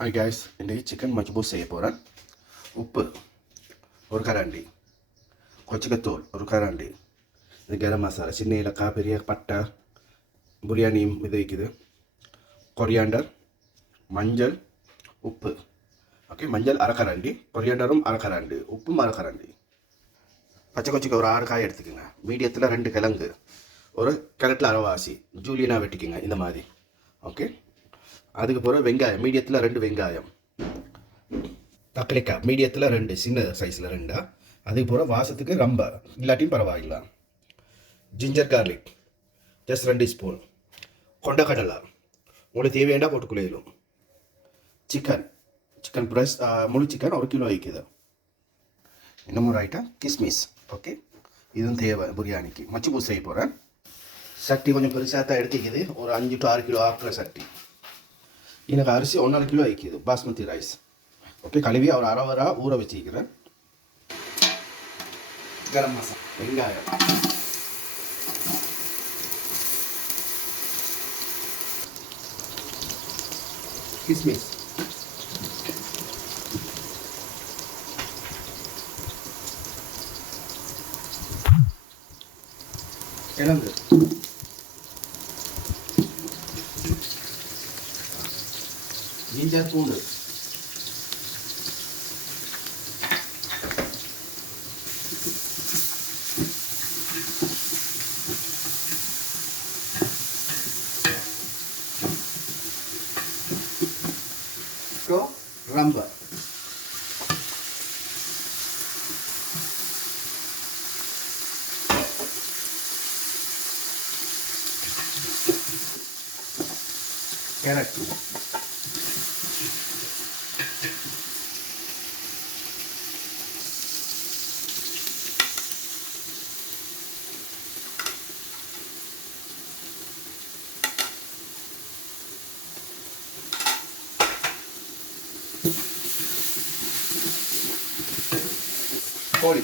Hi guys, இன்றைக்கி chicken machboos செய்ய போகிறேன். உப்பு ஒரு கரண்டி, கொச்சிக்கத்தூள் ஒரு கரண்டி, இது கரம் மசாலா, சின்ன ஏலக்காய், பெரிய பட்டை, பிரியாணியும் இது வைக்குது, கொரியாண்டர், மஞ்சள், உப்பு. ஓகே, மஞ்சள் அரைக்கரண்டி, கொரியாண்டரும் அரைக்கரண்டி, உப்பும் அரைக்கரண்டி. பச்சை கொச்சிக்க ஒரு 6 காய் எடுத்துக்கோங்க. மீடியத்தில் 2 கிழங்கு, ஒரு கிழட்டில் அரைவாசி ஜூலியனாக வெட்டிக்கோங்க இந்த மாதிரி. ஓகே, அதுக்கு பிறகு வெங்காயம் மீடியத்தில் 2 வெங்காயம், தக்காளிக்காய் மீடியத்தில் 2 சின்ன சைஸில் 2. அதுக்கு பிறகு வாசத்துக்கு ரொம்ப இல்லாட்டியும் பரவாயில்ல. Ginger garlic just 2 spoon. கொண்டக்கடலை உங்களுக்கு தேவையாண்டா போட்டுக்குள்ளையிலும். சிக்கன் பிரஸ்ட் முழு சிக்கன் 1 கிலோ வைக்குது. இன்னும் ஒரு ஐட்டம் கிஸ்மிஸ். ஓகே, இதுவும் தேவை பிரியாணிக்கு. மஜ்பூஸ் செய்ய போகிறேன். சட்டி கொஞ்சம் பெருசாக தான் எடுத்துக்குது. ஒரு 5 to 6 கிலோ ஆக்குற சட்டி. எனக்கு அரிசி 1.5 கிலோ வைக்கிது பாஸ்மதி ரைஸ். ஓகே, கழுவி ஒரு அரை ஊற வச்சுக்கிறேன். கரம் மசாலா, வெங்காயம், கிஸ்மிஸ், கிழங்கு, ஜிஞ்சர் பூண்டு, ரம்ப, கேரட், கோழி,